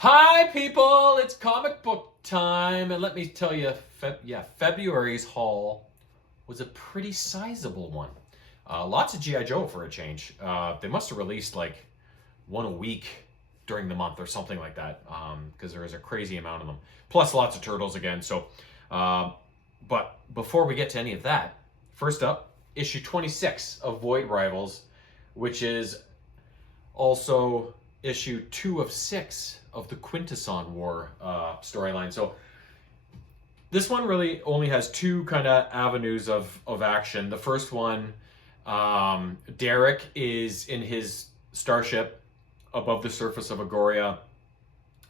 Hi, people! It's comic book time, and let me tell you, February's haul was a pretty sizable one. Lots of GI Joe for a change. They must have released like one a week during the month or something like that, because there is a crazy amount of them. Plus, lots of Turtles again. Uh, but before we get to any of that, first up, issue 26 of Void Rivals, which is also issue 2 of 6 of the Quintesson War storyline. So this one really only has two kind of avenues of action. The first one, Derek is in his starship above the surface of Agoria,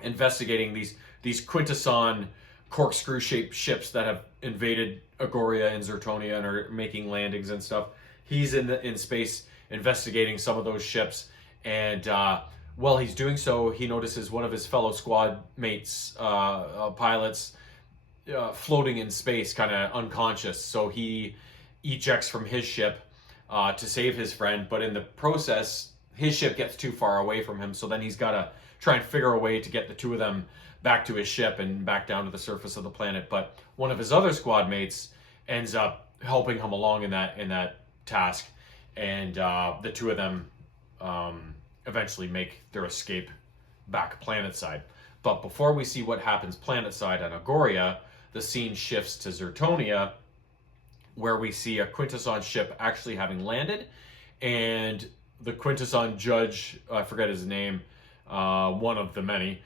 investigating these Quintesson corkscrew-shaped ships that have invaded Agoria and Zertonia and are making landings and stuff. He's in space investigating some of those ships, and while he's doing so, he notices one of his fellow squad mates, pilots, floating in space, kind of unconscious. So he ejects from his ship to save his friend, but in the process, his ship gets too far away from him. So then he's got to try and figure a way to get the two of them back to his ship and back down to the surface of the planet. But one of his other squad mates ends up helping him along in that task, and the two of them eventually make their escape back planet side. But before we see what happens planet side on Agoria, the scene shifts to Zertonia, where we see a Quintesson ship actually having landed, and the Quintesson judge, I forget his name, one of the many,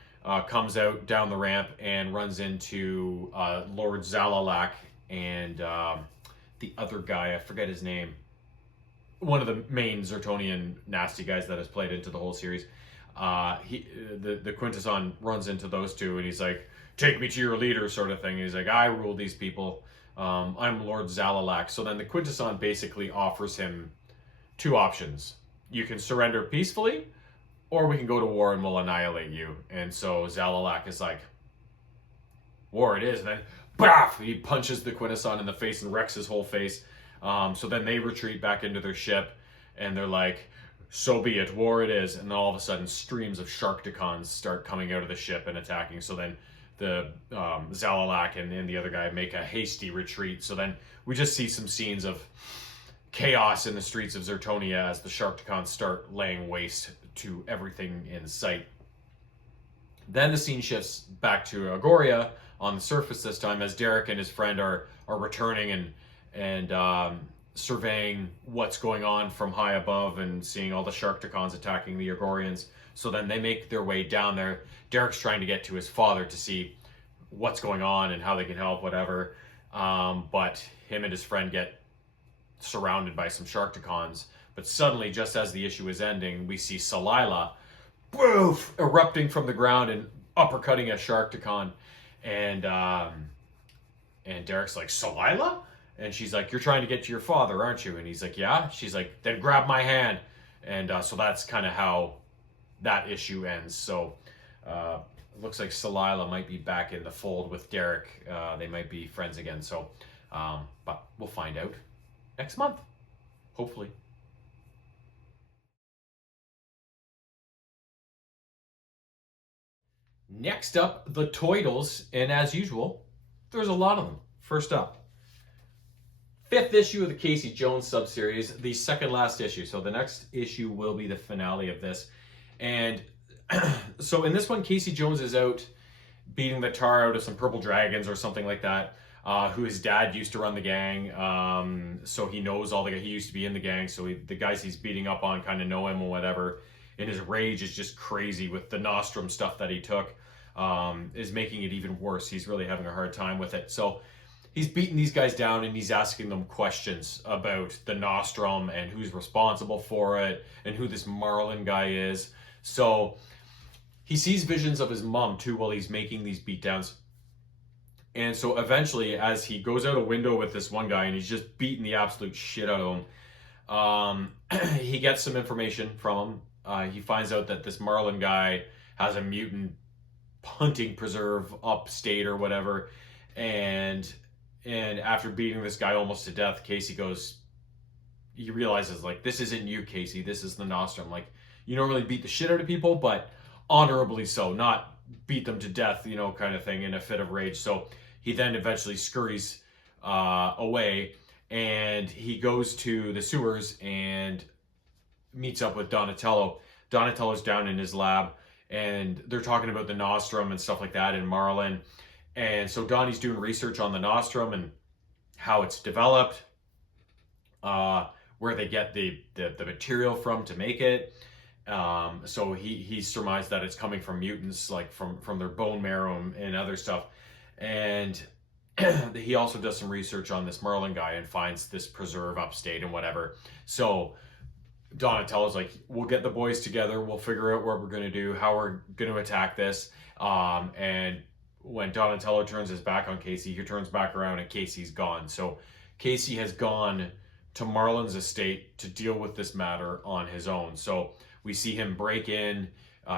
comes out down the ramp and runs into Lord Zalalak and the other guy, I forget his name, one of the main Zertonian nasty guys that has played into the whole series. The Quintesson runs into those two, and he's like, "Take me to your leader," sort of thing. He's like, "I rule these people. I'm Lord Zalalak." So then the Quintesson basically offers him two options: you can surrender peacefully, or we can go to war and we'll annihilate you. And so Zalalak is like, "War it is." And then, baff! He punches the Quintesson in the face and wrecks his whole face. So then they retreat back into their ship, and they're like, "So be it, war it is." And then all of a sudden, streams of Sharkticons start coming out of the ship and attacking. So then the Zalalak and the other guy make a hasty retreat. So then we just see some scenes of chaos in the streets of Zertonia as the Sharkticons start laying waste to everything in sight. Then the scene shifts back to Agoria on the surface this time, as Derek and his friend are returning and surveying what's going on from high above and seeing all the Sharkticons attacking the Agorians. So then they make their way down there. Derek's trying to get to his father to see what's going on and how they can help, whatever. But him and his friend get surrounded by some Sharkticons. But suddenly, just as the issue is ending, we see Salila, boof, erupting from the ground and uppercutting a Sharkticon. And Derek's like, "Salila?" And she's like, "You're trying to get to your father, aren't you?" And he's like, "Yeah." She's like, "Then grab my hand." And so that's kind of how that issue ends. So it looks like Salila might be back in the fold with Derek. They might be friends again. So, but we'll find out next month, hopefully. Next up, the Toidles, and as usual, there's a lot of them. First up, 5th issue of the Casey Jones subseries, the second last issue. So the next issue will be the finale of this. And so in this one, Casey Jones is out beating the tar out of some purple dragons or something like that, who his dad used to run the gang. So he knows all the guys. He used to be in the gang. So the guys he's beating up on kind of know him or whatever. And his rage is just crazy with the Nostrum stuff that he took, is making it even worse. He's really having a hard time with it. So he's beating these guys down, and he's asking them questions about the Nostrum and who's responsible for it and who this Marlin guy is. So he sees visions of his mom too while he's making these beatdowns. And so eventually, as he goes out a window with this one guy and he's just beating the absolute shit out of him, he gets some information from him. He finds out that this Marlin guy has a mutant hunting preserve upstate or whatever. And after beating this guy almost to death, Casey he realizes, like, this isn't you, Casey. This is the Nostrum. Like, you don't really beat the shit out of people, but honorably so. Not beat them to death, you know, kind of thing, in a fit of rage. So he then eventually scurries away, and he goes to the sewers and meets up with Donatello. Donatello's down in his lab, and they're talking about the Nostrum and stuff like that, and Marlin. And so Donnie's doing research on the Nostrum and how it's developed, where they get the material from to make it. So he surmised that it's coming from mutants, like from their bone marrow and other stuff. And he also does some research on this Merlin guy and finds this preserve upstate and whatever. So Donatello's like, we'll get the boys together, we'll figure out what we're going to do, how we're going to attack this. And when Donatello turns his back on Casey, he turns back around and Casey's gone. So Casey has gone to Marlin's estate to deal with this matter on his own. So we see him break in,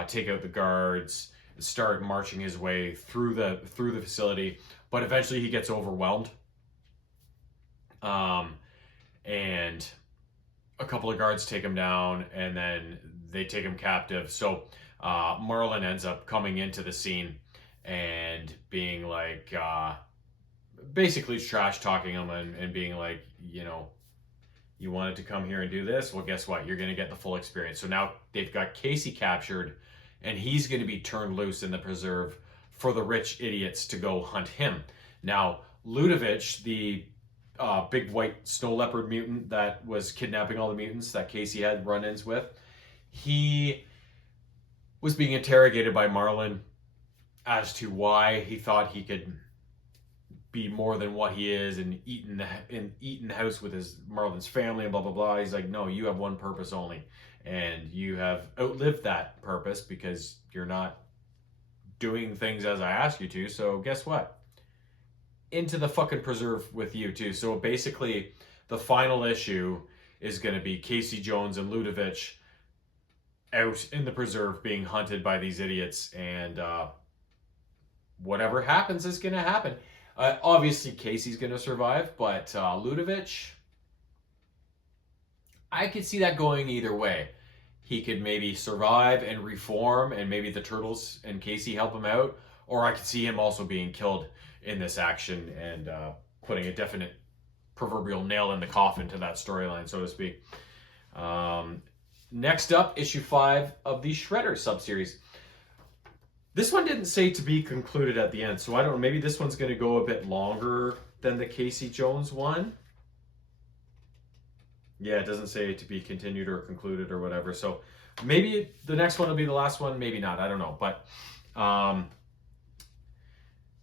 take out the guards, start marching his way through the facility, but eventually he gets overwhelmed. And a couple of guards take him down, and then they take him captive. So Marlin ends up coming into the scene and being like, basically trash talking him and being like, you know, you wanted to come here and do this? Well, guess what? You're going to get the full experience. So now they've got Casey captured, and he's going to be turned loose in the preserve for the rich idiots to go hunt him. Now, Ludovich, the big white snow leopard mutant that was kidnapping all the mutants that Casey had run-ins with, he was being interrogated by Marlin as to why he thought he could be more than what he is and eat in the house with his Marlin's family and blah blah blah. He's like, no, you have one purpose only, and you have outlived that purpose because you're not doing things as I ask you to. So guess what? Into the fucking preserve with you too. So basically, the final issue is going to be Casey Jones and Ludovich out in the preserve being hunted by these idiots, and whatever happens is going to happen. Obviously, Casey's going to survive, but Ludovich, I could see that going either way. He could maybe survive and reform, and maybe the Turtles and Casey help him out, or I could see him also being killed in this action and putting a definite proverbial nail in the coffin to that storyline, so to speak. Next up, issue 5 of the Shredder subseries. This one didn't say to be concluded at the end, so I don't know, maybe this one's going to go a bit longer than the Casey Jones one. Yeah, it doesn't say to be continued or concluded or whatever, so maybe the next one will be the last one, maybe not, I don't know. But,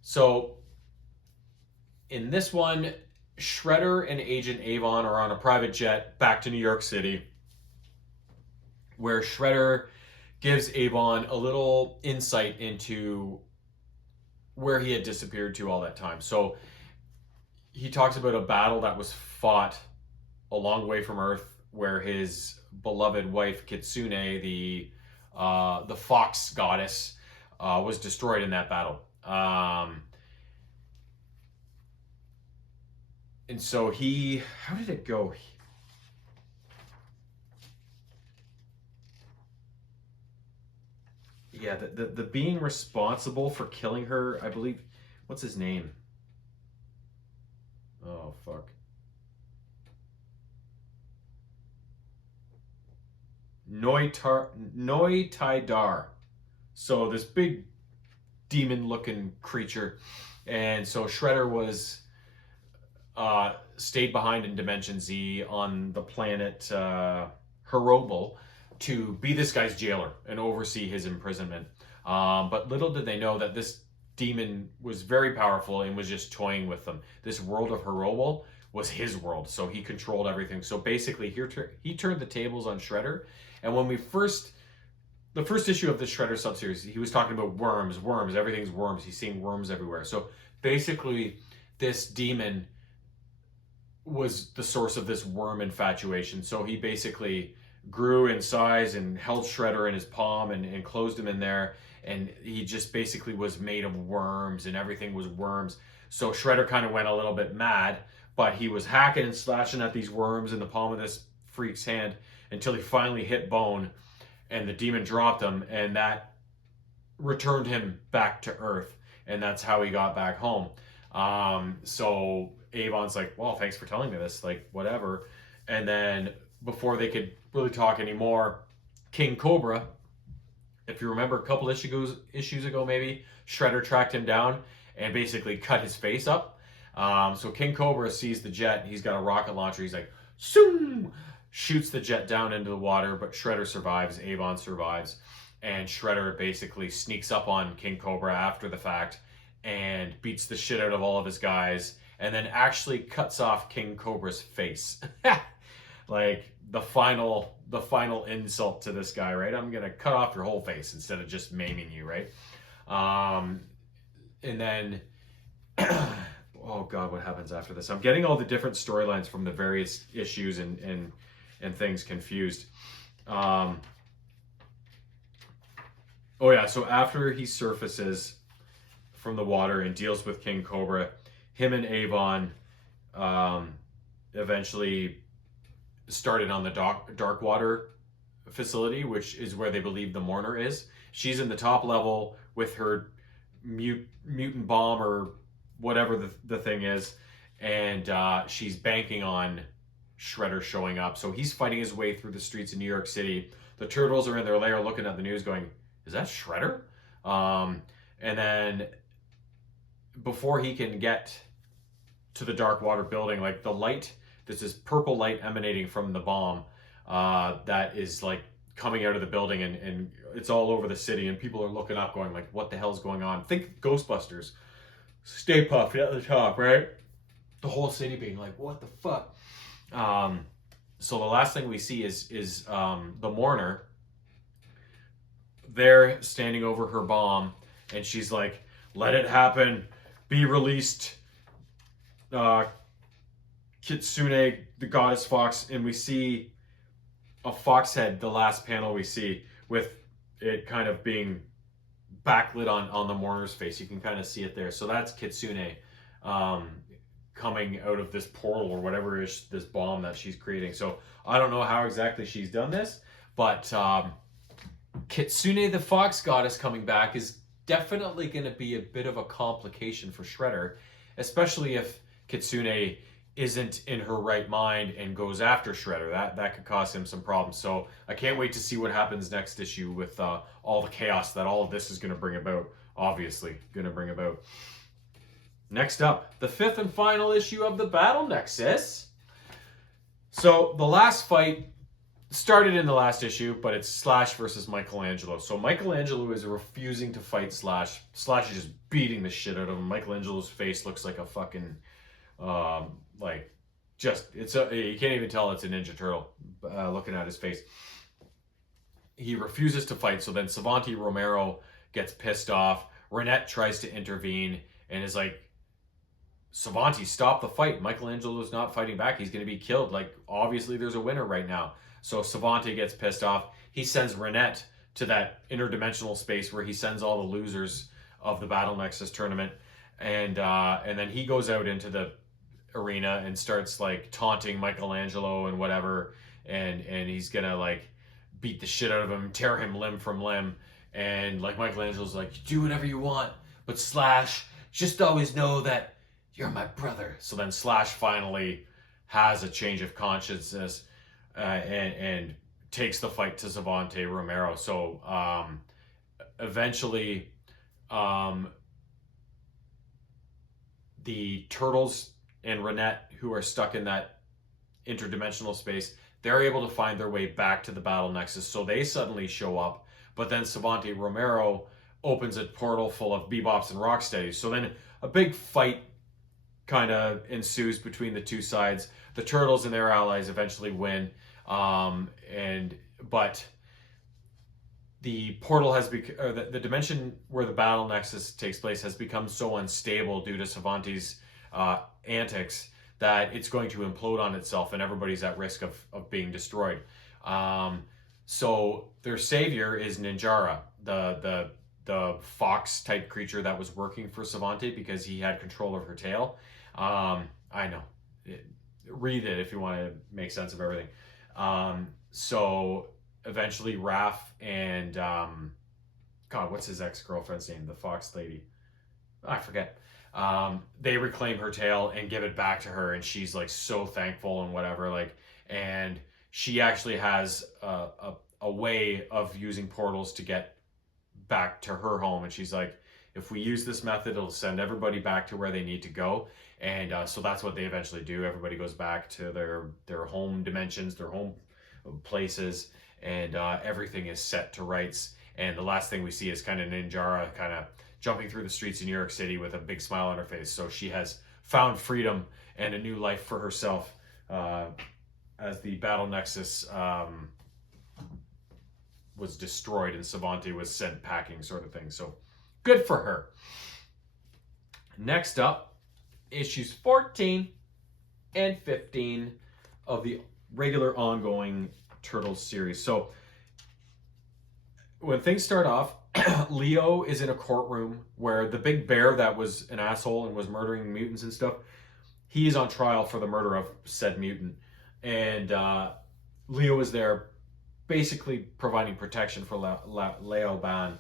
so, in this one, Shredder and Agent Avon are on a private jet back to New York City, where Shredder gives Avon a little insight into where he had disappeared to all that time. So he talks about a battle that was fought a long way from Earth, where his beloved wife Kitsune, the fox goddess, was destroyed in that battle. And so how did it go? Yeah, the being responsible for killing her, I believe, what's his name? Oh, fuck. Noi Dar. So this big demon-looking creature. And so Shredder was stayed behind in Dimension Z on the planet Harobel to be this guy's jailer and oversee his imprisonment. But little did they know that this demon was very powerful and was just toying with them. This world of Harobel was his world, so he controlled everything. So basically, he turned the tables on Shredder. And when the first issue of the Shredder subseries, he was talking about worms, everything's worms. He's seeing worms everywhere. So basically, this demon was the source of this worm infatuation. So he basically grew in size and held Shredder in his palm and enclosed him in there, and he just basically was made of worms and everything was worms. So Shredder kind of went a little bit mad, but he was hacking and slashing at these worms in the palm of this freak's hand until he finally hit bone and the demon dropped him, and that returned him back to Earth, and that's how he got back home. So Avon's like, well, thanks for telling me this, like, whatever. And then before they could really talk anymore, King Cobra, if you remember a couple issues ago, maybe, Shredder tracked him down and basically cut his face up. So King Cobra sees the jet. He's got a rocket launcher. He's like, zoom, shoots the jet down into the water, but Shredder survives. Avon survives. And Shredder basically sneaks up on King Cobra after the fact and beats the shit out of all of his guys, and then actually cuts off King Cobra's face. Like the final insult to this guy, right? I'm gonna cut off your whole face instead of just maiming you, right? And then oh god, what happens after this? I'm getting all the different storylines from the various issues and things confused. Oh yeah, so after he surfaces from the water and deals with King Cobra, him and Avon eventually started on the dark water facility, which is where they believe the Mourner is. She's in the top level with her mutant bomb or whatever the thing is, and she's banking on Shredder showing up. So he's fighting his way through the streets of New York City. The Turtles are in their lair looking at the news going, is that Shredder? And then before he can get to the dark water building, like the light, there's this purple light emanating from the bomb that is like coming out of the building, and it's all over the city, and people are looking up going like, what the hell's going on? Think Ghostbusters. Stay Puft at the top, right? The whole city being like, what the fuck? So the last thing we see is the Mourner there standing over her bomb, and she's like, let it happen, be released, Kitsune, the goddess fox. And we see a fox head, the last panel we see, with it kind of being backlit on the Mourner's face. You can kind of see it there. So that's Kitsune coming out of this portal or whatever is this bomb that she's creating. So I don't know how exactly she's done this, but Kitsune, the fox goddess, coming back is definitely going to be a bit of a complication for Shredder, especially if Kitsune isn't in her right mind and goes after Shredder. That could cause him some problems. So I can't wait to see what happens next issue with all the chaos that all of this is going to bring about. Obviously, going to bring about. Next up, the 5th and final issue of the Battle Nexus. So the last fight started in the last issue, but it's Slash versus Michelangelo. So Michelangelo is refusing to fight Slash. Slash is just beating the shit out of him. Michelangelo's face looks like a fucking, you can't even tell it's a Ninja Turtle looking at his face. He refuses to fight, so then Savante Romero gets pissed off. Renette tries to intervene and is like, Savante, stop the fight. Michelangelo's not fighting back. He's going to be killed. Like, obviously there's a winner right now. So Savante gets pissed off. He sends Renette to that interdimensional space where he sends all the losers of the Battle Nexus tournament. And then he goes out into the arena and starts like taunting Michelangelo and whatever. And he's going to like beat the shit out of him, tear him limb from limb. And like Michelangelo's like, do whatever you want, but Slash, just always know that you're my brother. So then Slash finally has a change of consciousness and takes the fight to Savante Romero. So eventually the Turtles and Renette, who are stuck in that interdimensional space, they're able to find their way back to the Battle Nexus. So they suddenly show up, but then Savante Romero opens a portal full of Bebops and Rocksteadies. So then a big fight kind of ensues between the two sides. The Turtles and their allies eventually win, but the portal has the dimension where the Battle Nexus takes place has become so unstable due to Savante's antics that it's going to implode on itself, and everybody's at risk of being destroyed. So their savior is Ninjara, the fox type creature that was working for Savante because he had control of her tail. I know. Read it if you want to make sense of everything. So eventually Raph and God, what's his ex-girlfriend's name? The fox lady. I forget. They reclaim her tail and give it back to her, and she's like so thankful and whatever. Like, and she actually has a way of using portals to get back to her home, and she's like, if we use this method, it'll send everybody back to where they need to go. And so that's what they eventually do. Everybody goes back to their home dimensions, their home places, and everything is set to rights. And the last thing we see is kind of Ninjara kind of jumping through the streets of New York City with a big smile on her face. So she has found freedom and a new life for herself as the Battle Nexus was destroyed and Savante was sent packing, sort of thing. So good for her. Next up, issues 14 and 15 of the regular ongoing Turtles series. So when things start off, Leo is in a courtroom where the big bear that was an asshole and was murdering mutants and stuff, he is on trial for the murder of said mutant. And Leo is there basically providing protection for Leo Ban.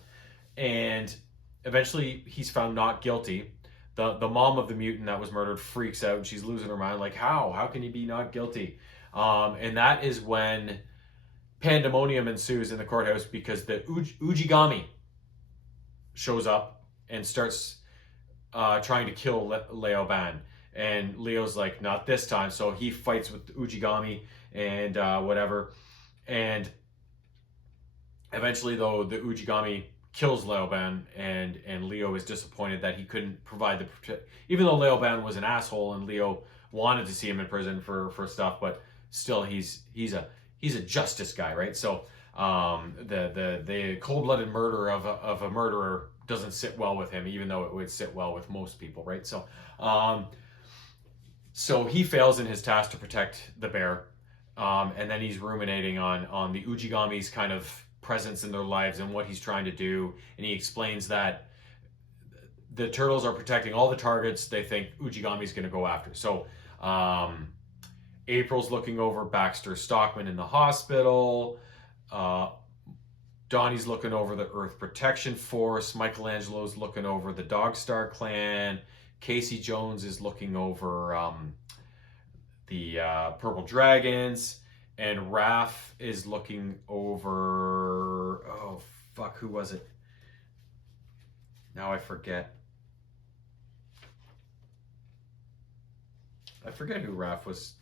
And eventually he's found not guilty. The mom of the mutant that was murdered freaks out. She's losing her mind. Like, how can he be not guilty? And that is when pandemonium ensues in the courthouse because the Ujigami shows up and starts trying to kill Leo Ban. And Leo's like, not this time. So he fights with the Ujigami and whatever. And eventually, though, the Ujigami kills Leo Ban, and Leo is disappointed that he couldn't provide the even though Leo Ban was an asshole and Leo wanted to see him in prison for stuff, but still he's a justice guy, right? So the cold-blooded murder of a murderer doesn't sit well with him, even though it would sit well with most people, right? So so he fails in his task to protect the bear, and then he's ruminating on the Ujigami's kind of presence in their lives and what he's trying to do. And he explains that the turtles are protecting all the targets they think Ujigami's going to go after. So April's looking over Baxter Stockman in the hospital. Donnie's looking over the Earth Protection Force. Michelangelo's looking over the Dogstar Clan. Casey Jones is looking over the Purple Dragons. And Raph is looking over, oh, fuck, who was it? Now I forget. I forget who Raph was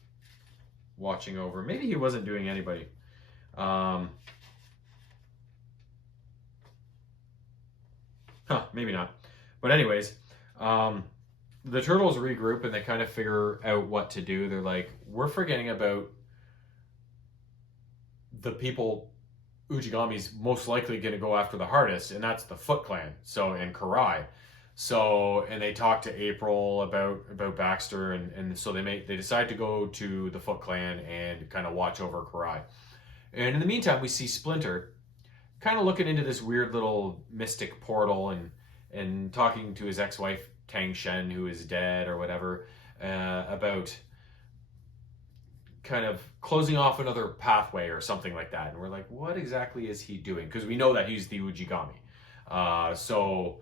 watching over. Maybe he wasn't doing anybody. Maybe not. But anyways, the Turtles regroup and they kind of figure out what to do. They're like, we're forgetting about the people Ujigami's most likely going to go after the hardest, and that's the Foot Clan. So, and Karai. So, and they talk to April about Baxter, and so they decide to go to the Foot Clan and kind of watch over Karai. And in the meantime, we see Splinter kind of looking into this weird little mystic portal and talking to his ex-wife Tang Shen, who is dead or whatever, about kind of closing off another pathway or something like that. And we're like, what exactly is he doing? Because we know that he's the Ujigami. So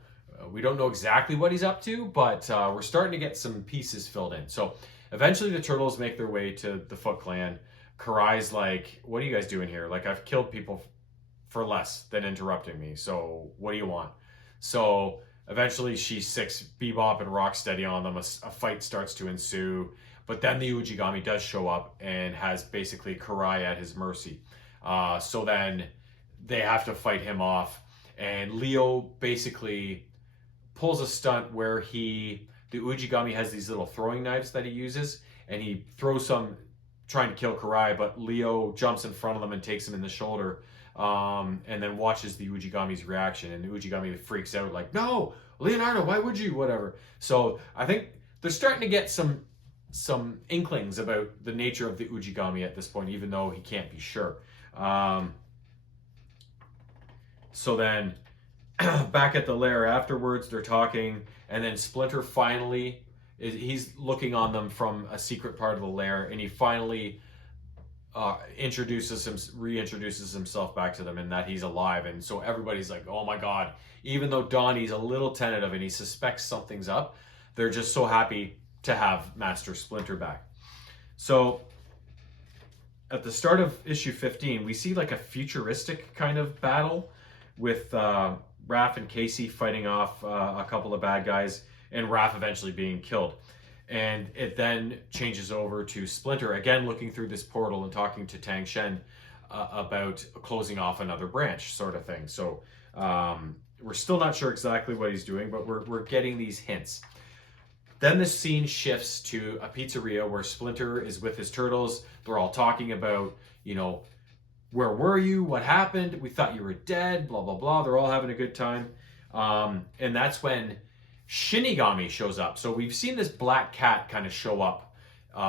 we don't know exactly what he's up to, but we're starting to get some pieces filled in. So eventually the Turtles make their way to the Foot Clan. Karai's like, what are you guys doing here? Like, I've killed people for less than interrupting me. So what do you want? So eventually she sicks Bebop and Rocksteady on them. A fight starts to ensue. But then the Ujigami does show up and has basically Karai at his mercy. So then they have to fight him off. And Leo basically pulls a stunt where the Ujigami has these little throwing knives that he uses. And he throws some trying to kill Karai, but Leo jumps in front of them and takes him in the shoulder. And then watches the Ujigami's reaction. And the Ujigami freaks out like, no, Leonardo, why would you? Whatever. So I think they're starting to get some inklings about the nature of the Ujigami at this point, even though he can't be sure. So then back at the lair afterwards, they're talking, and then Splinter finally, he's looking on them from a secret part of the lair, and he finally reintroduces himself back to them, and that he's alive. And so everybody's like, oh my god. Even though Donnie's a little tentative and he suspects something's up, they're just so happy to have Master Splinter back. So at the start of issue 15, we see like a futuristic kind of battle with Raph and Casey fighting off a couple of bad guys, and Raph eventually being killed. And it then changes over to Splinter again looking through this portal and talking to Tang Shen about closing off another branch, sort of thing. So we're still not sure exactly what he's doing, but we're getting these hints. Then the scene shifts to a pizzeria where Splinter is with his turtles. They're all talking about, you know, where were you? What happened? We thought you were dead, blah, blah, blah. They're all having a good time. And that's when Shinigami shows up. So we've seen this black cat kind of show up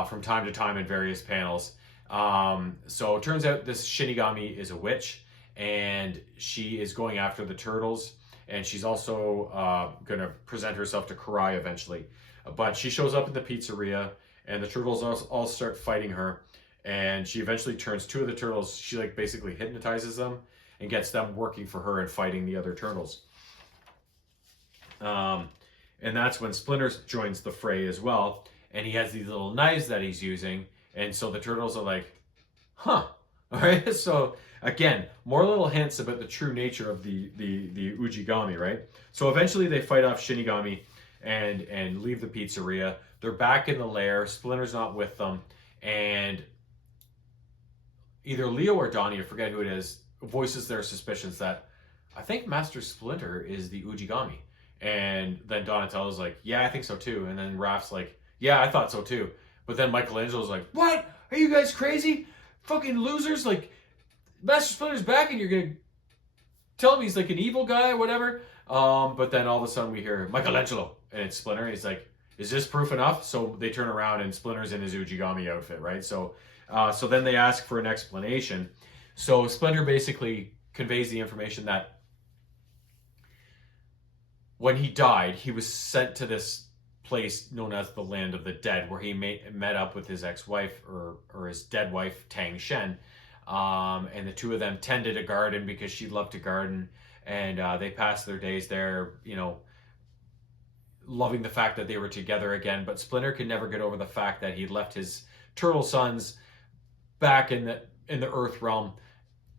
from time to time in various panels. So it turns out this Shinigami is a witch, and she is going after the turtles. And she's also going to present herself to Karai eventually. But she shows up in the pizzeria, and the turtles all start fighting her. And she eventually turns two of the turtles. She like basically hypnotizes them and gets them working for her and fighting the other turtles. And that's when Splinter joins the fray as well. And he has these little knives that he's using. And so the turtles are like, huh. All right. So again, more little hints about the true nature of the Ujigami, right? So eventually they fight off Shinigami and leave the pizzeria. They're back in the lair. Splinter's not with them. And either Leo or Donnie, I forget who it is, voices their suspicions that I think Master Splinter is the Ujigami. And then Donatello's like, yeah, I think so too. And then Raph's like, yeah, I thought so too. But then Michelangelo's like, what? Are you guys crazy? Fucking losers? Like, Master Splinter's back and you're going to tell him he's like an evil guy or whatever? But then all of a sudden we hear Michelangelo, and it's Splinter. And he's like, is this proof enough? So they turn around and Splinter's in his Ujigami outfit, right? So then they ask for an explanation. So Splinter basically conveys the information that when he died, he was sent to this place known as the Land of the Dead, where he met up with his ex-wife or his dead wife, Tang Shen. And the two of them tended a garden because she loved to garden. And they passed their days there, you know, loving the fact that they were together again. But Splinter could never get over the fact that he'd left his turtle sons back in the Earth realm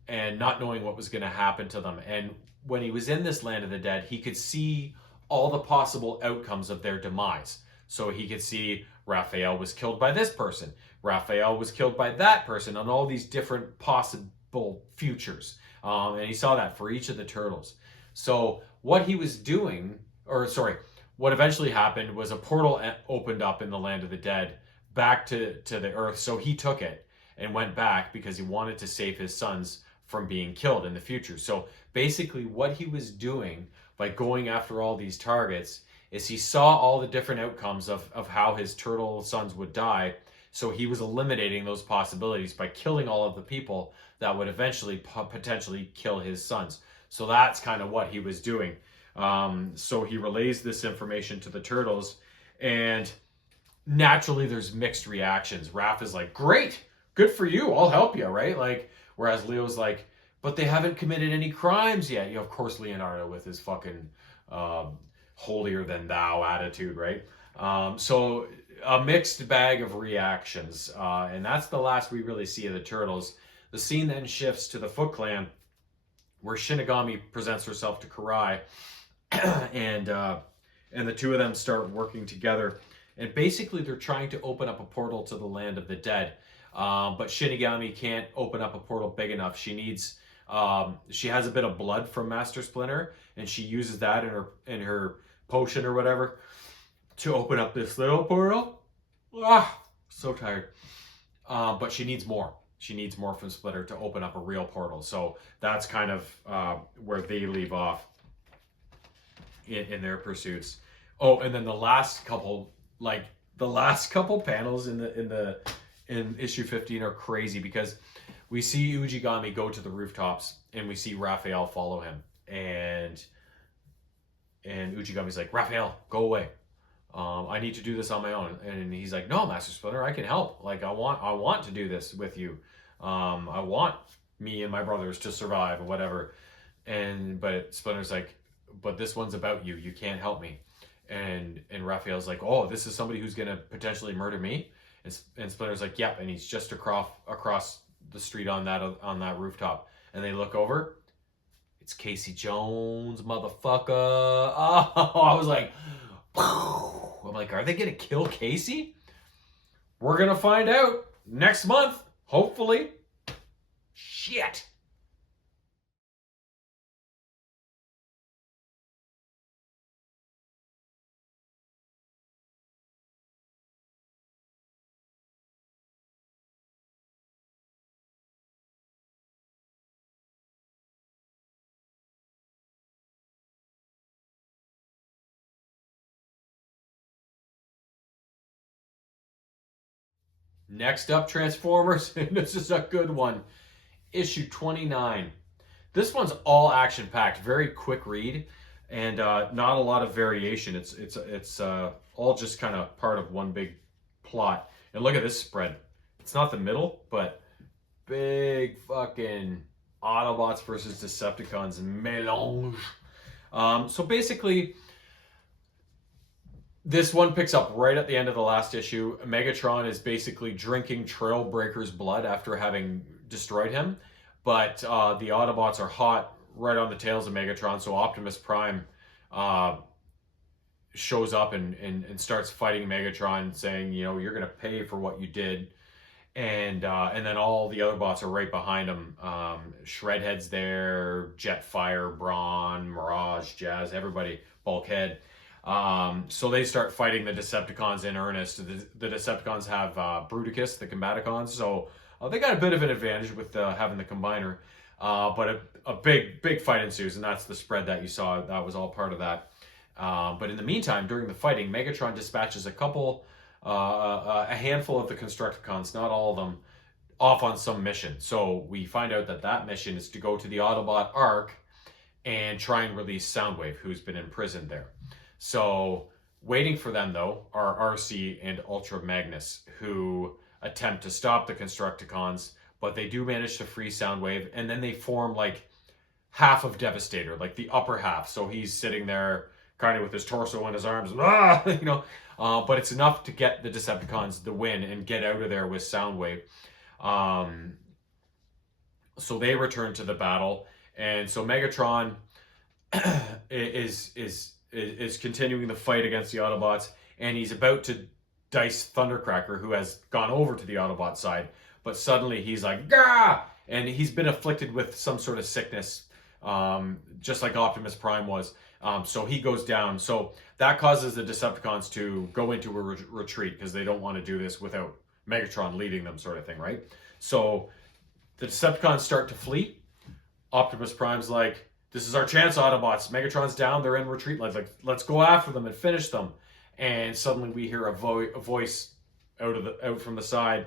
and not knowing what was going to happen to them. And when he was in this Land of the Dead, he could see all the possible outcomes of their demise. So he could see Raphael was killed by this person, Raphael was killed by that person, on all these different possible futures. And he saw that for each of the turtles. So what he was doing, what eventually happened was a portal opened up in the Land of the Dead back to the Earth. So he took it and went back because he wanted to save his sons from being killed in the future. So basically what he was doing by going after all these targets is he saw all the different outcomes of how his turtle sons would die. So he was eliminating those possibilities by killing all of the people that would eventually potentially kill his sons. So that's kind of what he was doing. So he relays this information to the turtles, and naturally there's mixed reactions. Raph is like, great, good for you, I'll help you, right? Like, whereas Leo's like, but they haven't committed any crimes yet. You know, of course, Leonardo with his fucking holier than thou attitude, right? So a mixed bag of reactions. And that's the last we really see of the turtles. The scene then shifts to the Foot Clan, where Shinigami presents herself to Karai, and the two of them start working together. And basically they're trying to open up a portal to the Land of the Dead. But Shinigami can't open up a portal big enough. She needs, she has a bit of blood from Master Splinter, and she uses that in her potion or whatever to open up this little portal. So tired. But she needs more. She needs more from Splinter to open up a real portal. So that's kind of where they leave off in their pursuits. Oh, and then the last couple panels in issue 15 are crazy, because we see Ujigami go to the rooftops and we see Raphael follow him, and Ujigami's like, Raphael, go away. I need to do this on my own. And he's like, no, Master Splinter, I can help. Like, I want to do this with you. I want me and my brothers to survive or whatever. But Splinter's like, but this one's about you. You can't help me. And Raphael's like, oh, this is somebody who's gonna potentially murder me. And Splinter's like, yep. And he's just across the street on that rooftop. And they look over. It's Casey Jones, motherfucker. Oh, I was like, I'm like, are they gonna kill Casey? We're gonna find out next month, hopefully. Shit. Next up, Transformers, and this is a good one. Issue 29. This one's all action packed, very quick read, and not a lot of variation. It's all just kind of part of one big plot. And look at this spread. It's not the middle, but big fucking Autobots versus Decepticons melange. So basically, this one picks up right at the end of the last issue. Megatron is basically drinking Trailbreaker's blood after having destroyed him. But the Autobots are hot right on the tails of Megatron, so Optimus Prime shows up and starts fighting Megatron, saying, you know, you're going to pay for what you did. And then all the other bots are right behind him. Shredhead's there, Jetfire, Brawn, Mirage, Jazz, everybody, Bulkhead. So they start fighting the Decepticons in earnest. The Decepticons have Bruticus, the Combaticons, so they got a bit of an advantage with having the combiner. But a big fight ensues, and that's the spread that you saw. That was all part of that. But in the meantime, during the fighting, Megatron dispatches a handful of the Constructicons, not all of them, off on some mission. So we find out that mission is to go to the Autobot Ark and try and release Soundwave, who's been imprisoned there. So waiting for them, though, are RC and Ultra Magnus, who attempt to stop the Constructicons, but they do manage to free Soundwave, and then they form like half of Devastator, like the upper half. So he's sitting there kind of with his torso in his arms, but it's enough to get the Decepticons the win and get out of there with Soundwave. So they return to the battle, and so Megatron is continuing the fight against the Autobots, and he's about to dice Thundercracker, who has gone over to the Autobot side, but suddenly he's like, Gah! And he's been afflicted with some sort of sickness, just like Optimus Prime was. So he goes down. So that causes the Decepticons to go into a retreat, because they don't want to do this without Megatron leading them, sort of thing, right? So the Decepticons start to flee. Optimus Prime's like, this is our chance, Autobots. Megatron's down. They're in retreat. Let's go after them and finish them. And suddenly we hear a voice out from the side,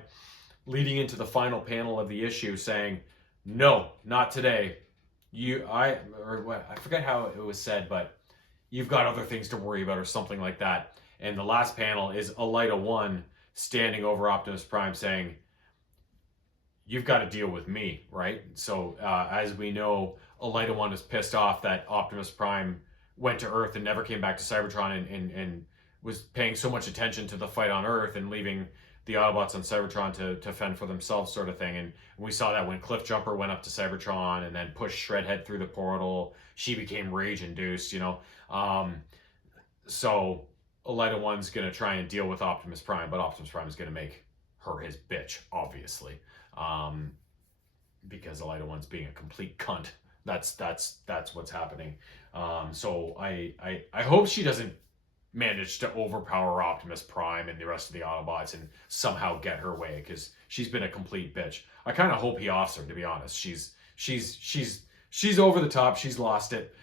leading into the final panel of the issue, saying, "No, not today. I forget how it was said, but you've got other things to worry about," or something like that. And the last panel is Elita 1 standing over Optimus Prime, saying, "You've got to deal with me," right? So as we know, Elita 1 is pissed off that Optimus Prime went to Earth and never came back to Cybertron, and was paying so much attention to the fight on Earth and leaving the Autobots on Cybertron to fend for themselves, sort of thing. And we saw that when Cliffjumper went up to Cybertron and then pushed Shredhead through the portal, she became rage-induced, you know. So Elita 1's going to try and deal with Optimus Prime, but Optimus Prime is going to make her his bitch, obviously. Because Elita 1's being a complete cunt. That's what's happening. So I hope she doesn't manage to overpower Optimus Prime and the rest of the Autobots and somehow get her way, because she's been a complete bitch. I kind of hope he offs her, to be honest. She's over the top. She's lost it.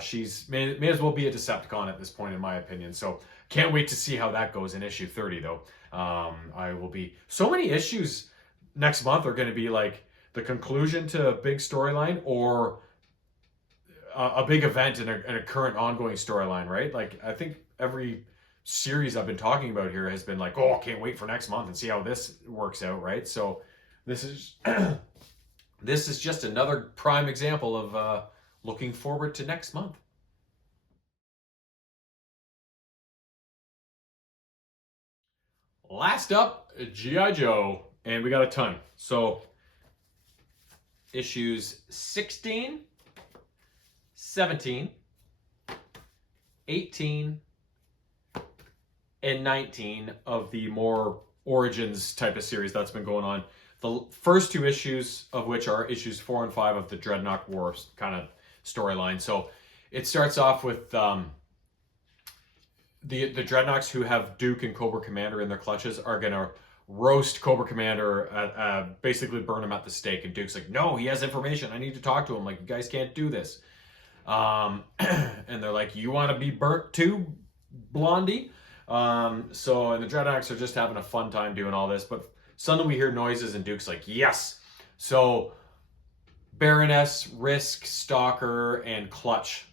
She's may as well be a Decepticon at this point, in my opinion. So can't wait to see how that goes in issue 30, though. I will be so many issues next month are going to be like the conclusion to a big storyline, or a big event in a current ongoing storyline, right? Like, I think every series I've been talking about here has been like, oh, I can't wait for next month and see how this works out, right? So This is this is just another prime example of looking forward to next month. Last up, G.I. Joe, and we got a ton. So issues 16, 17, 18, and 19 of the more Origins type of series that's been going on. The first two issues of which are issues 4 and 5 of the Dreadnought Wars kind of storyline. So it starts off with the Dreadnoughts who have Duke and Cobra Commander in their clutches are going to roast Cobra Commander, basically burn him at the stake. And Duke's like, no, he has information. I need to talk to him. Like, you guys can't do this. And they're like, you want to be burnt too, Blondie? And the Dreadnoughts are just having a fun time doing all this. But suddenly we hear noises and Duke's like, yes. So Baroness, Risk, Stalker, and Clutch,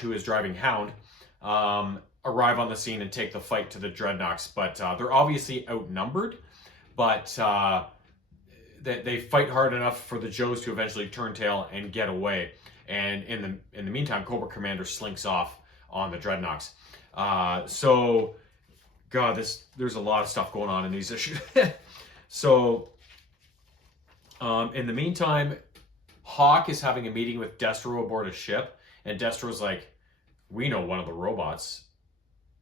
who is driving Hound, arrive on the scene and take the fight to the Dreadnoughts. But they're obviously outnumbered. But they fight hard enough for the Joes to eventually turn tail and get away. And in the meantime, Cobra Commander slinks off on the Dreadnoughts. God, there's a lot of stuff going on in these issues. So, in the meantime, Hawk is having a meeting with Destro aboard a ship, and Destro's like, we know one of the robots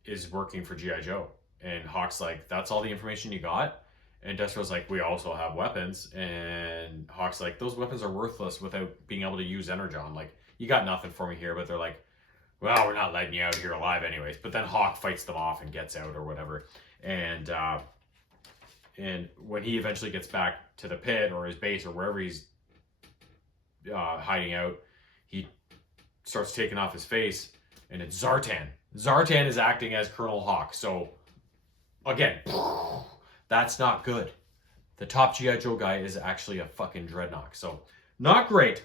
is working for G.I. Joe. And Hawk's like, that's all the information you got? And Destro's like, we also have weapons. And Hawk's like, those weapons are worthless without being able to use Energon. Like, you got nothing for me here. But they're like, well, we're not letting you out here alive anyways. But then Hawk fights them off and gets out or whatever. And when he eventually gets back to the pit or his base or wherever he's hiding out, he starts taking off his face, and it's Zartan. Zartan is acting as Colonel Hawk. So, again, that's not good. The top G.I. Joe guy is actually a fucking Dreadnought. So, not great.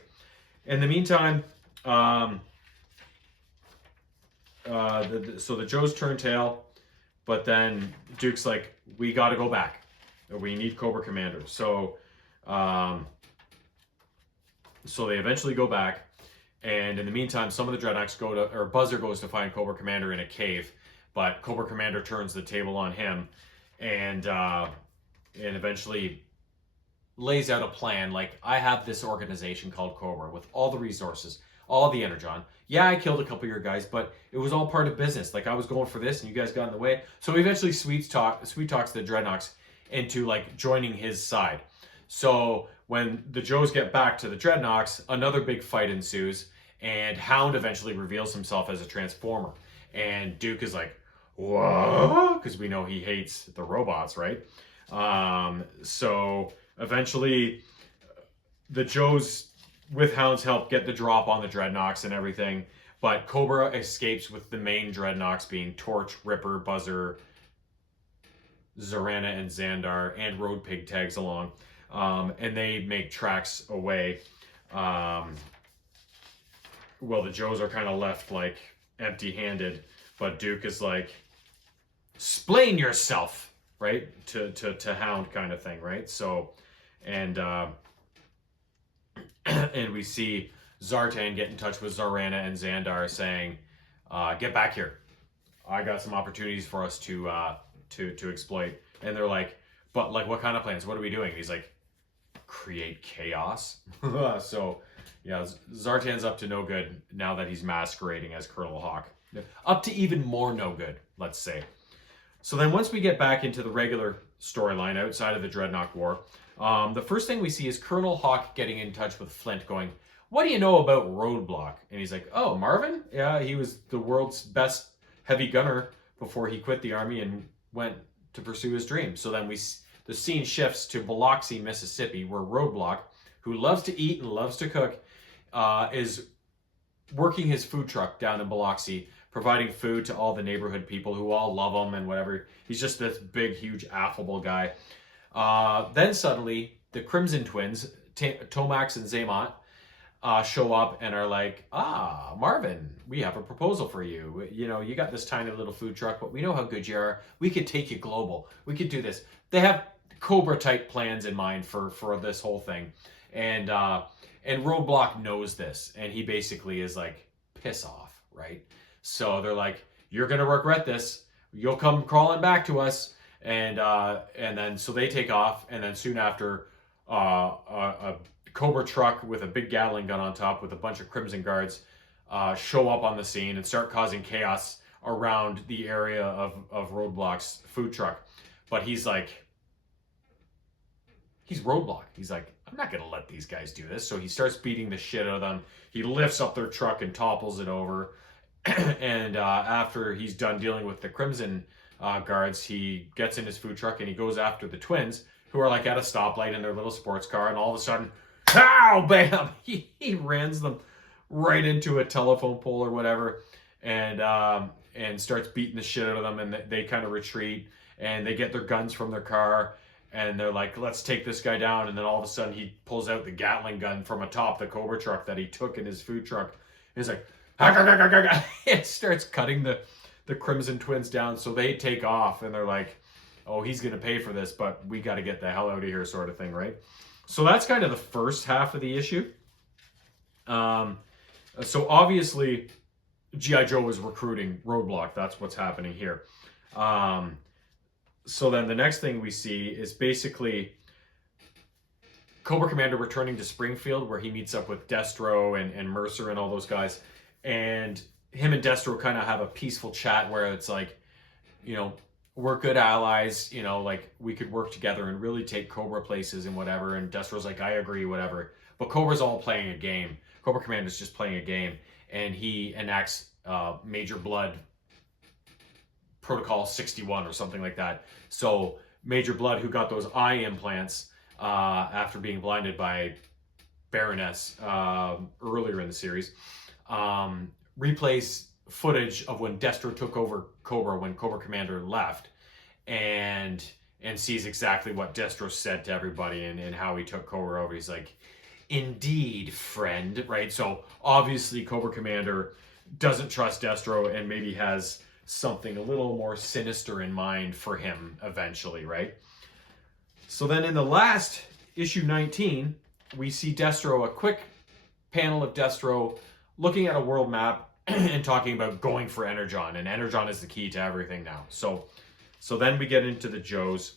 In the meantime, so the Joes turn tail, but then Duke's like, we got to go back. We need Cobra Commander. So they eventually go back. And in the meantime, some of the Dreadnoughts Buzzer goes to find Cobra Commander in a cave, but Cobra Commander turns the table on him and eventually lays out a plan. Like, I have this organization called Cobra with all the resources, all the Energon. Yeah, I killed a couple of your guys, but it was all part of business. Like, I was going for this and you guys got in the way. So he eventually sweet talks the Dreadnoughts into like joining his side. So when the Joes get back to the Dreadnoughts, another big fight ensues, and Hound eventually reveals himself as a Transformer. And Duke is like, what? Because we know he hates the robots, right? So eventually the Joes, with Hound's help, get the drop on the Dreadnoughts and everything. But Cobra escapes with the main Dreadnoughts being Torch, Ripper, Buzzer, Zorana, and Xandar, and Road Pig tags along. And they make tracks away. Well, the Joes are kind of left like empty-handed, but Duke is like, "Splain yourself," right? To Hound kind of thing, right? So, and and we see Zartan get in touch with Zorana and Xandar, saying, "Get back here. I got some opportunities for us to exploit." And they're like, "But like, what kind of plans? What are we doing?" And he's like, "Create chaos." So, yeah, Zartan's up to no good now that he's masquerading as Colonel Hawk. Up to even more no good, let's say. So then once we get back into the regular storyline outside of the Dreadnought War, the first thing we see is Colonel Hawk getting in touch with Flint going, "What do you know about Roadblock?" And he's like, "Oh, Marvin? Yeah, he was the world's best heavy gunner before he quit the army and went to pursue his dream." So then the scene shifts to Biloxi, Mississippi, where Roadblock, who loves to eat and loves to cook, is working his food truck down in Biloxi, providing food to all the neighborhood people who all love him and whatever. He's just this big, huge, affable guy. Then suddenly, the Crimson Twins, Tomax and Zaymont, show up and are like, Marvin, we have a proposal for you. You know, you got this tiny little food truck, but we know how good you are. We could take you global. We could do this. They have Cobra type plans in mind for this whole thing, and Roadblock knows this, and he basically is like, piss off, right? So they're like, you're gonna regret this. You'll come crawling back to us, and then so they take off, and then soon after, a Cobra truck with a big Gatling gun on top with a bunch of Crimson Guards show up on the scene and start causing chaos around the area of Roadblock's food truck. But he's Roadblock. He's like, I'm not going to let these guys do this. So he starts beating the shit out of them. He lifts up their truck and topples it over. And after he's done dealing with the Crimson Guards, he gets in his food truck and he goes after the twins, who are like at a stoplight in their little sports car. And all of a sudden, pow, bam, he rams them right into a telephone pole or whatever, and starts beating the shit out of them. And they kind of retreat, and they get their guns from their car, and they're like, let's take this guy down. And then all of a sudden he pulls out the Gatling gun from atop the Cobra truck that he took in his food truck. And he's like, it starts cutting the Crimson twins down. So they take off, and they're like, oh, he's going to pay for this, but we got to get the hell out of here, sort of thing, right? So that's kind of the first half of the issue. So obviously, G.I. Joe is recruiting Roadblock. That's what's happening here. So then the next thing we see is basically Cobra Commander returning to Springfield, where he meets up with Destro and Mercer and all those guys. And him and Destro kind of have a peaceful chat where it's like, you know, we're good allies, you know, like we could work together and really take Cobra places and whatever. And Destro's like, I agree, whatever. But Cobra's all playing a game. Cobra Commander's just playing a game. And he enacts Major Blood Protocol 61 or something like that. So Major Blood, who got those eye implants after being blinded by Baroness earlier in the series, replays footage of when Destro took over Cobra when Cobra Commander left, and sees exactly what Destro said to everybody and how he took Cobra over. He's like, indeed, friend, right? So obviously Cobra Commander doesn't trust Destro and maybe has something a little more sinister in mind for him eventually, right? So then in the last issue 19, we see Destro, a quick panel of Destro looking at a world map and talking about going for Energon, and Energon is the key to everything now. So then we get into the Joes,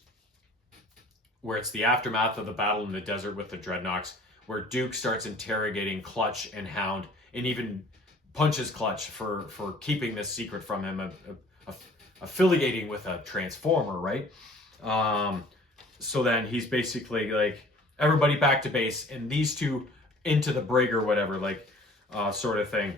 where it's the aftermath of the battle in the desert with the Dreadnoks, where Duke starts interrogating Clutch and Hound, and even punches Clutch for keeping this secret from him, affiliating with a Transformer, right? So then he's basically like, everybody back to base, and these two into the brig or whatever, like sort of thing.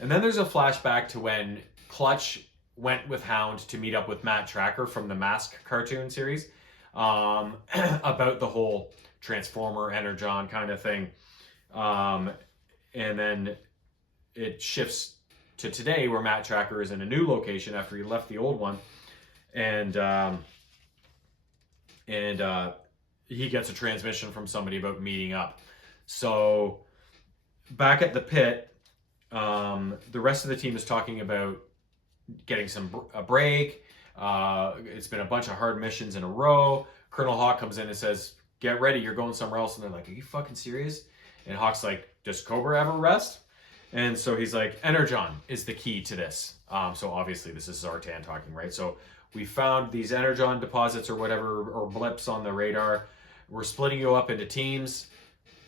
And then there's a flashback to when Clutch went with Hound to meet up with Matt Tracker from the Mask cartoon series about the whole Transformer, Energon kind of thing. And then it shifts to today, where Matt Tracker is in a new location after he left the old one. And he gets a transmission from somebody about meeting up. So back at the pit, the rest of the team is talking about getting a break. It's been a bunch of hard missions in a row. Colonel Hawk comes in and says, get ready, you're going somewhere else. And they're like, are you fucking serious? And Hawk's like, does Cobra ever rest? And so he's like, Energon is the key to this. So obviously this is Zartan talking, right? So we found these Energon deposits or whatever, or blips on the radar. We're splitting you up into teams.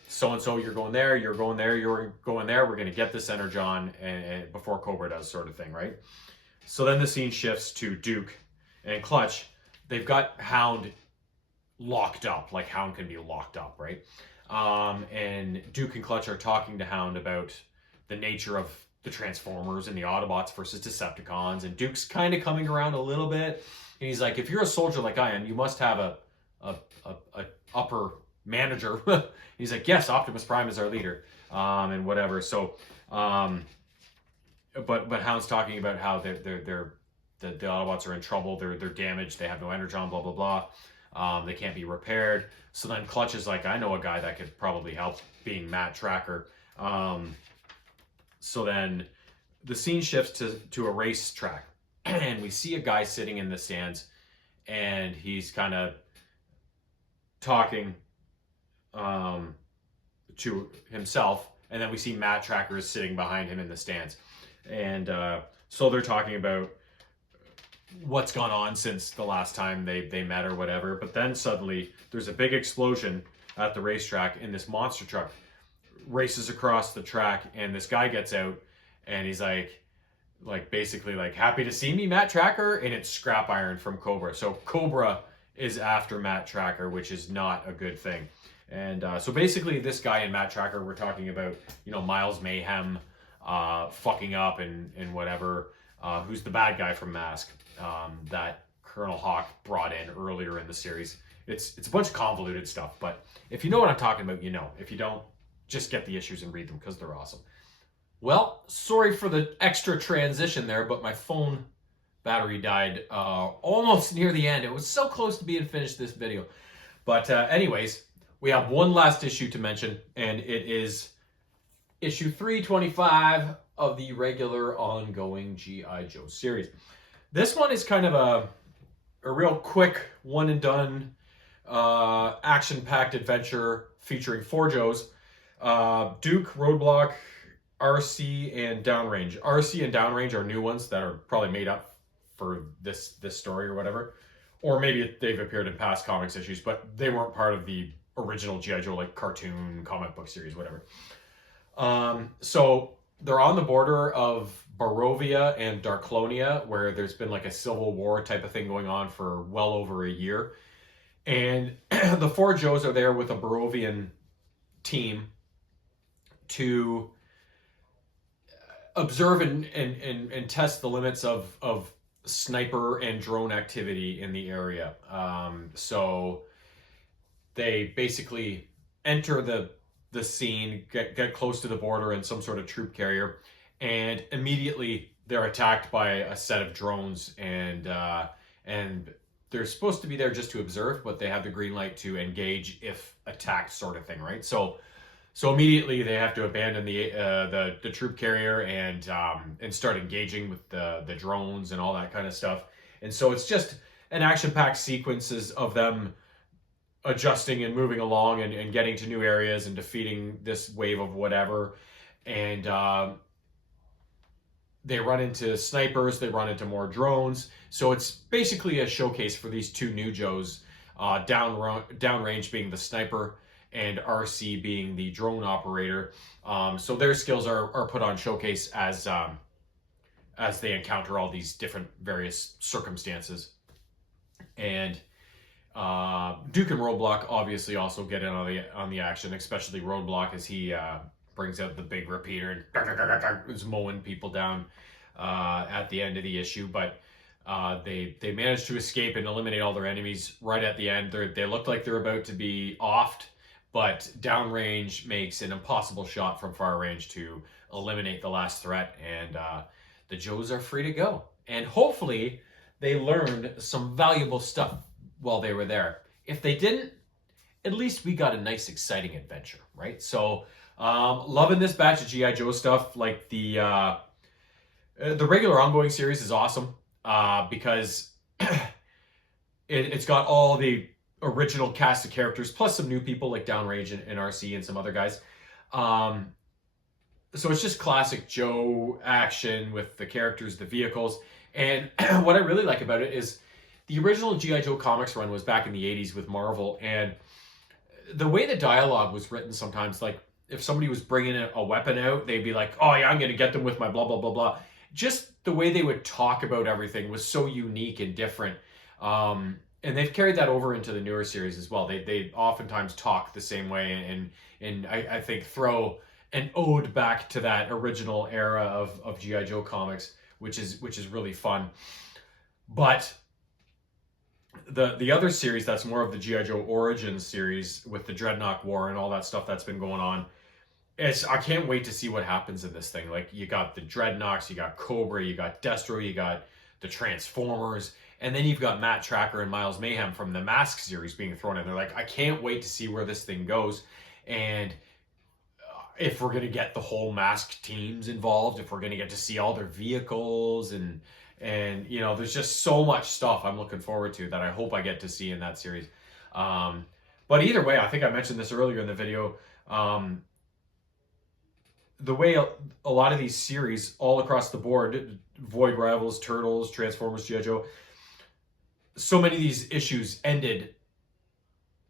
So-and-so, you're going there, you're going there, you're going there. We're going to get this Energon and before Cobra does, sort of thing, right? So then the scene shifts to Duke and Clutch. They've got Hound locked up, like Hound can be locked up, right? And Duke and Clutch are talking to Hound about the nature of the Transformers and the Autobots versus Decepticons. And Duke's kind of coming around a little bit. And he's like, if you're a soldier like I am, you must have a upper manager. He's like, yes, Optimus Prime is our leader, and whatever. So, but Hound's talking about how the Autobots are in trouble. They're damaged. They have no Energon. Blah blah blah. They can't be repaired. So then Clutch is like, I know a guy that could probably help, being Matt Tracker. So then the scene shifts to a racetrack, and we see a guy sitting in the stands, and he's kind of talking to himself, and then we see Matt Tracker is sitting behind him in the stands, and so they're talking about what's gone on since the last time they met or whatever. But then suddenly there's a big explosion at the racetrack, and this monster truck races across the track, and this guy gets out, and he's like basically like, happy to see me, Matt Tracker, and it's Scrap Iron from Cobra. So Cobra is after Matt Tracker, which is not a good thing. And so basically this guy and Matt Tracker were talking about, you know, Miles Mayhem fucking up and whatever, who's the bad guy from Mask that Colonel Hawk brought in earlier in the series. It's a bunch of convoluted stuff, but if you know what I'm talking about, you know. If you don't, just get the issues and read them because they're awesome. Well, sorry for the extra transition there, but my phone battery died almost near the end. It was so close to being finished, this video. But anyways, we have one last issue to mention, and it is issue 325 of the regular ongoing G.I. Joe series. This one is kind of a real quick one and done action-packed adventure featuring 4 Joes. Duke, Roadblock, RC, and Downrange. RC and Downrange are new ones that are probably made up for this story or whatever. Or maybe they've appeared in past comics issues, but they weren't part of the original G.I. Joe, like cartoon, comic book series, whatever. So they're on the border of Barovia and Darklonia, where there's been like a civil war type of thing going on for well over a year. And the 4 Joes are there with a Barovian team to observe and test the limits of sniper and drone activity in the area. So they basically enter the scene, get close to the border in some sort of troop carrier, and immediately they're attacked by a set of drones, and they're supposed to be there just to observe, but they have the green light to engage if attacked, sort of thing, right? So immediately they have to abandon the troop carrier and start engaging with the drones and all that kind of stuff. And so it's just an action-packed sequences of them adjusting and moving along and getting to new areas and defeating this wave of whatever. And they run into snipers, they run into more drones. So it's basically a showcase for these 2 new Joes, Downrange being the sniper and RC being the drone operator. So their skills are put on showcase as they encounter all these different various circumstances. And Duke and Roadblock obviously also get in on the action, especially Roadblock as he brings out the big repeater and is mowing people down at the end of the issue. But they manage to escape and eliminate all their enemies right at the end. They look like they're about to be offed, but Downrange makes an impossible shot from far range to eliminate the last threat, and the Joes are free to go. And hopefully they learned some valuable stuff while they were there. If they didn't, at least we got a nice, exciting adventure, right? So, loving this batch of G.I. Joe stuff. Like the regular ongoing series is awesome because it's got all the original cast of characters, plus some new people like Downrange and RC and some other guys. So it's just classic Joe action with the characters, the vehicles. And what I really like about it is the original G.I. Joe comics run was back in the 80s with Marvel, and the way the dialogue was written sometimes, like if somebody was bringing a weapon out, they'd be like, oh yeah, I'm going to get them with my blah, blah, blah, blah. Just the way they would talk about everything was so unique and different. And they've carried that over into the newer series as well. They oftentimes talk the same way, and I think throw an ode back to that original era of G.I. Joe comics, which is really fun. But the other series that's more of the G.I. Joe Origins series with the Dreadnought War and all that stuff that's been going on, I can't wait to see what happens in this thing. Like, you got the Dreadnoughts, you got Cobra, you got Destro, you got the Transformers, and then you've got Matt Tracker and Miles Mayhem from the Mask series being thrown in there. Like, I can't wait to see where this thing goes, and if we're going to get the whole Mask teams involved, if we're going to get to see all their vehicles, and you know, there's just so much stuff I'm looking forward to that I hope I get to see in that series. But But either way, I think I mentioned this earlier in the video. The way a lot of these series all across the board, Void Rivals, Turtles, Transformers, G.I. Joe, so many of these issues ended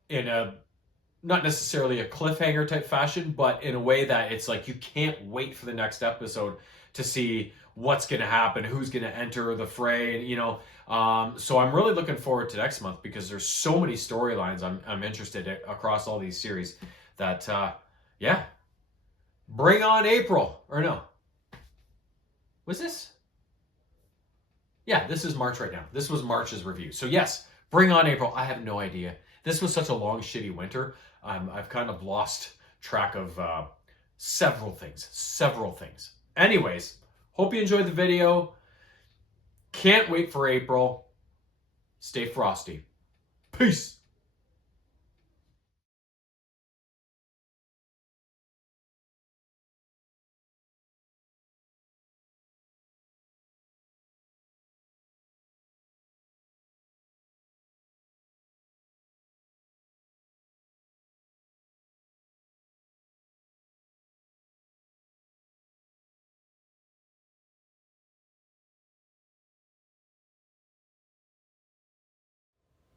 in a not necessarily a cliffhanger type fashion, but in a way that it's like you can't wait for the next episode to see what's going to happen, who's going to enter the fray, and so I'm really looking forward to next month because there's so many storylines I'm interested in across all these series that yeah, bring on April. Or no, was this? Yeah, this is March right now. This was March's review. So yes, bring on April. I have no idea. This was such a long, shitty winter. I've kind of lost track of several things. Several things. Anyways, hope you enjoyed the video. Can't wait for April. Stay frosty. Peace.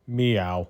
Meow.